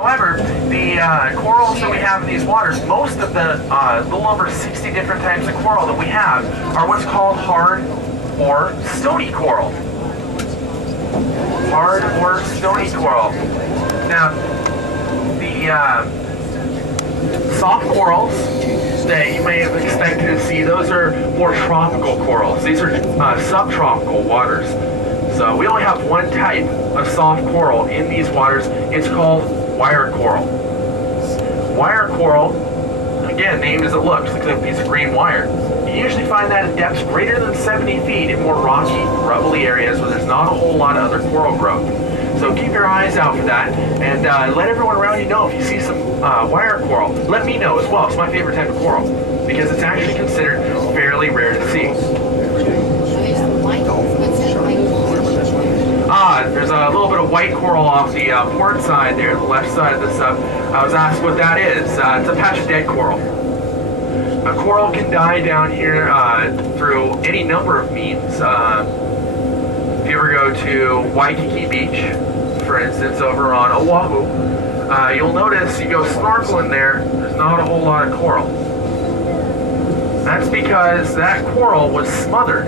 However, the corals that we have in these waters, most of the little over 60 different types of coral that we have are what's called hard or stony coral. Hard or stony coral. Now, the soft corals that you may have expected to see, those are more tropical corals. These are subtropical waters. So we only have one type of soft coral in these waters. It's called wire coral. Wire coral, again, named as it looks like a piece of green wire. You usually find that at depths greater than 70 feet in more rocky, rubbly areas where there's not a whole lot of other coral growth. So keep your eyes out for that, and let everyone around you know if you see some wire coral. Let me know as well. It's my favorite type of coral because it's actually considered fairly rare to see. There's a little bit of white coral off the port side there, the left side of this. I was asked what that is. It's a patch of dead coral. A coral can die down here through any number of means. If you ever go to Waikiki Beach, for instance, over on Oahu, you'll notice you go snorkeling there, there's not a whole lot of coral. That's because that coral was smothered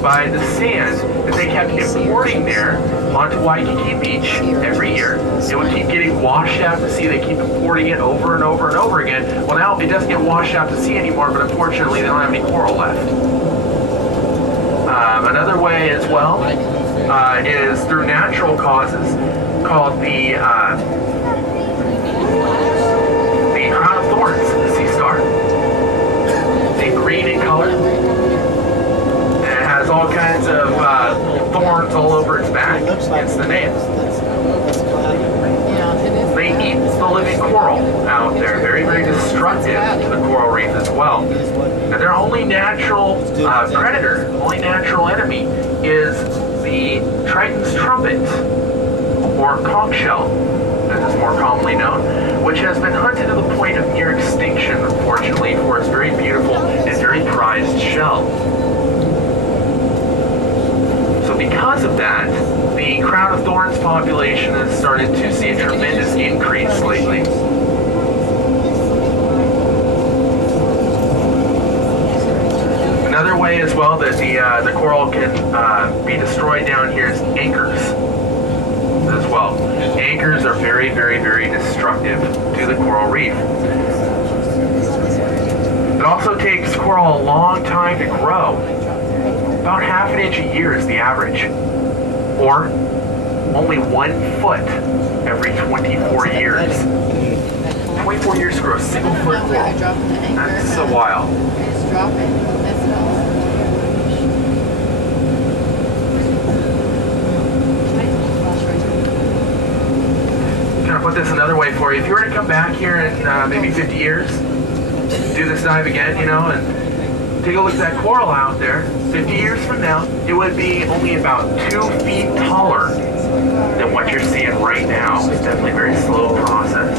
by the sand that they kept importing there onto Waikiki Beach every year. It would keep getting washed out to sea. They keep importing it over and over and over again. Well, now it doesn't get washed out to sea anymore, but unfortunately they don't have any coral left. Another way as well is through natural causes called the crown of thorns, the sea star. It's green in color. All kinds of little thorns all over its back. It's the name. They eat the living coral out there. Very, very destructive to the coral reef as well. And their only natural predator, only natural enemy, is the Triton's trumpet, or conch shell, as it's more commonly known, which has been hunted to the point of near extinction, unfortunately, for its very beautiful and very prized shell. Because of that, the crown of thorns population has started to see a tremendous increase lately. Another way as well that the coral can be destroyed down here is anchors as well. Anchors are very, very, very destructive to the coral reef. It also takes coral a long time to grow. About half an inch a year is the average, or only 1 foot every 24 years. 24 years to grow a single foot coral. That's so wild. Kind of put this another way for you. If you were to come back here in maybe 50 years, do this dive again, you know, and take a look at that coral out there. 50 years from now, it would be only about 2 feet taller than what you're seeing right now. It's definitely a very slow process.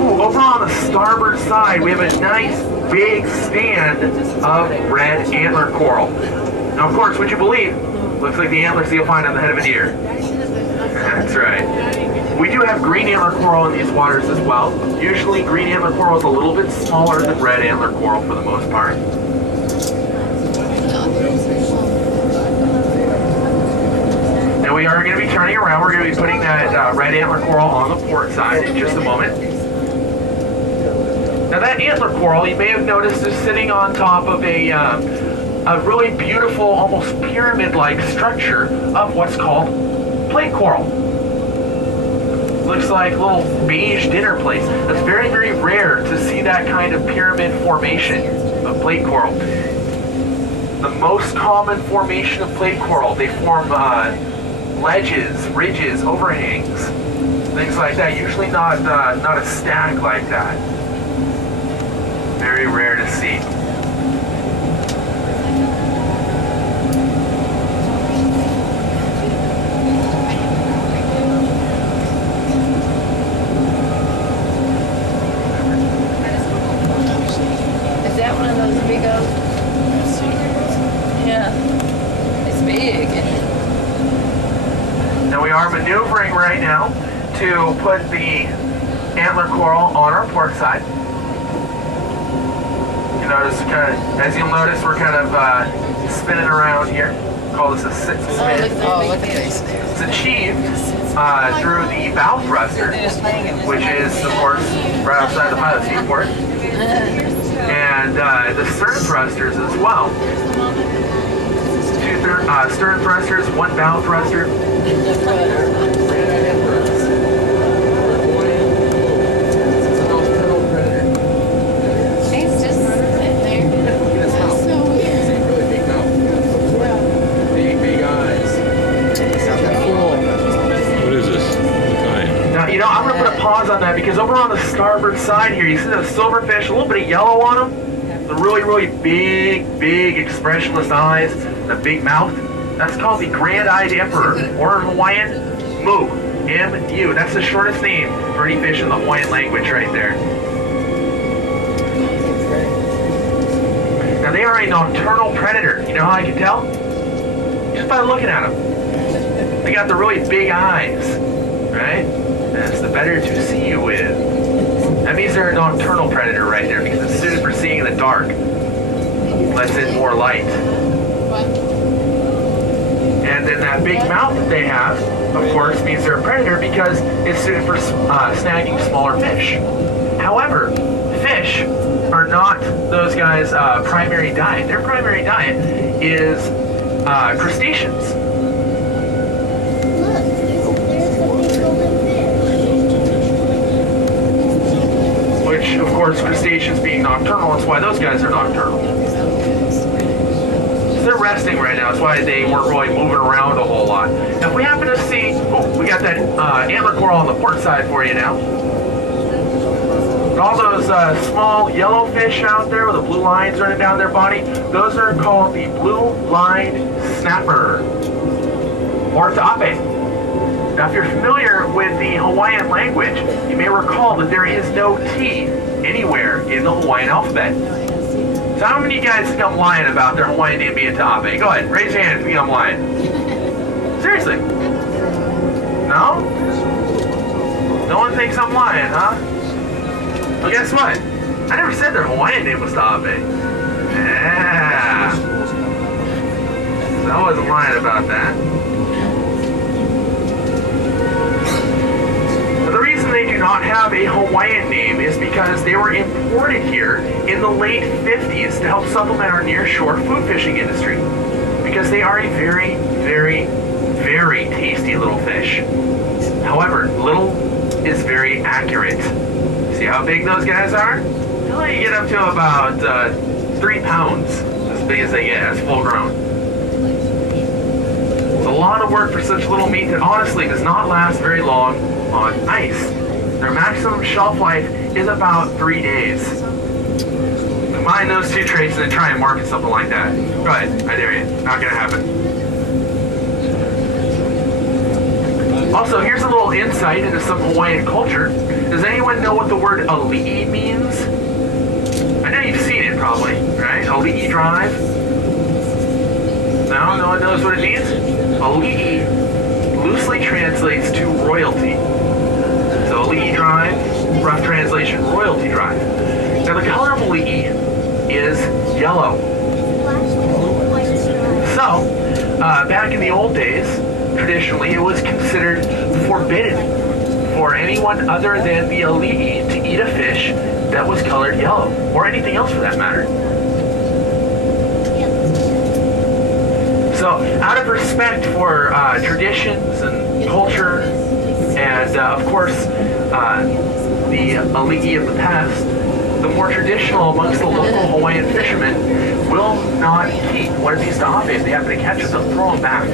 Ooh, over on the starboard side, we have a nice big stand of red antler coral. Now, of course, would you believe, looks like the antlers you'll find on the head of a deer. That's right. We do have green antler coral in these waters as well. Usually green antler coral is a little bit smaller than red antler coral for the most part. Now we are going to be turning around. We're going to be putting that red antler coral on the port side in just a moment. Now that antler coral, you may have noticed, is sitting on top of a really beautiful, almost pyramid-like structure of what's called plate coral. Looks like a little beige dinner plate. That's very, very rare to see that kind of pyramid formation of plate coral. The most common formation of plate coral, they form ledges, ridges, overhangs, things like that. Usually not a stack like that. Very rare to see. Yeah. are maneuvering right now to put the antler coral on our port side. You notice, as you'll notice, we're kind of spinning around here. Call this a sit spin. Oh, look at this. It's achieved through the bow thruster, which is, of course, right outside the pilot seat port, and the stern thrusters as well. Two stern thrusters, one bow thruster. I'm going to put a pause on that because over on the starboard side here, you see those silverfish, a little bit of yellow on them, the really, really big expressionless eyes, the big mouth. That's called the grand-eyed emperor, or in Hawaiian, mu, M-U. That's the shortest name for any fish in the Hawaiian language right there. Now they are a nocturnal predator. You know how I can tell? Just by looking at them. They got the really big eyes, right? That's the better to see you with. That means they're a nocturnal predator right there because it's suited for seeing in the dark. Lets in more light. And then that big mouth that they have, of course, means they're a predator because it's suited for snagging smaller fish. However, fish are not those guys' primary diet. Their primary diet is crustaceans. Of course, crustaceans being nocturnal, that's why those guys are nocturnal. They're resting right now, that's why they weren't really moving around a whole lot. Now, if we happen to see, we got that antler coral on the port side for you now. And all those small yellow fish out there with the blue lines running down their body, those are called the blue-lined snapper, or tape. Now, if you're familiar with the Hawaiian language, you may recall that there is no T anywhere in the Hawaiian alphabet. So how many of you guys think I'm lying about their Hawaiian name being tape? Go ahead, raise your hand if you think I'm lying. Seriously? No? No one thinks I'm lying, huh? Well, guess what? I never said their Hawaiian name was tape. Yeah. So I wasn't lying about that. They do not have a Hawaiian name is because they were imported here in the late 50s to help supplement our near-shore food fishing industry. Because they are a very, very, very tasty little fish. However, little is very accurate. See how big those guys are? Well, you get up to about 3 pounds, as big as they get, as full grown. It's a lot of work for such little meat that honestly does not last very long on ice. Their maximum shelf life is about 3 days. Combine those two traits and then try and market something like that. Go ahead, I dare you. Not gonna happen. Also, here's a little insight into some Hawaiian culture. Does anyone know what the word ali'i means? I know you've seen it probably, right? Ali'i Drive? No? No one knows what it means? Ali'i loosely translates to royalty. So ali'i Drive, rough translation, royalty drive. Now the color of ali'i is yellow. So, back in the old days, traditionally it was considered forbidden for anyone other than the ali'i to eat a fish that was colored yellow, or anything else for that matter. So, out of respect for traditions and culture, and of course, the ali'i of the past, the more traditional amongst the local Hawaiian fishermen will not keep one of these tape. If they happen to catch it, they'll throw them back.